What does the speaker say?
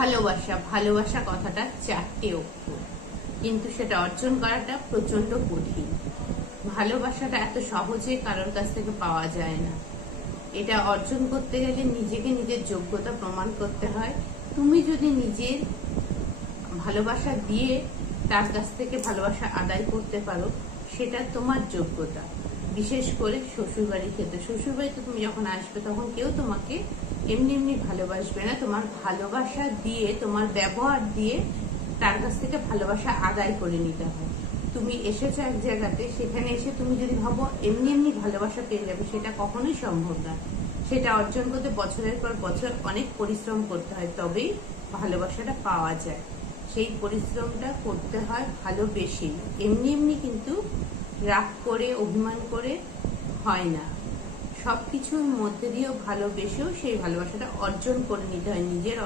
ভালোবাসা ভালোবাসা কথাটা 4টে অক্ষর, কিন্তু সেটা অর্জন করাটা প্রচন্ড কঠিন। ভালোবাসাটা এত সহজে কারোর কাছ থেকে পাওয়া যায় না। এটা অর্জন করতে গেলে নিজেকে নিজের যোগ্যতা প্রমাণ করতে হয়। তুমি যদি নিজের ভালোবাসা দিয়ে তার কাছ থেকে ভালোবাসা আদায় করতে পারো, সেটা তোমার যোগ্যতা। বিশেষ করে শ্বশুরবাড়ির ক্ষেত্রে, শ্বশুরবাড়িতে তুমি যখন আসবে তখন কেউ তোমাকে এমনি এমনি ভালোবাসবে না। তোমার ভালোবাসা দিয়ে, তোমার ব্যবহার দিয়ে তার কাছ থেকে ভালোবাসা আদায় করে নিতে হয়। তুমি এসেছো এক জায়গাতে, সেখানে এসে তুমি যদি ভাবো এমনি এমনি ভালোবাসা পেয়ে যাবে, সেটা কখনোই সম্ভব না। সেটা অর্জন করতে বছরের পর বছর অনেক পরিশ্রম করতে হয়, তবেই ভালোবাসাটা পাওয়া যায়। সেই পরিশ্রমটা করতে হয় ভালোবেসে। এমনি এমনি কিন্তু রাগ করে, অভিমান করে হয় না। সবকিছুর মধ্যে দিয়েও ভালোবেসেও সেই ভালোবাসাটা অর্জন করে নিতে হয়, নিজের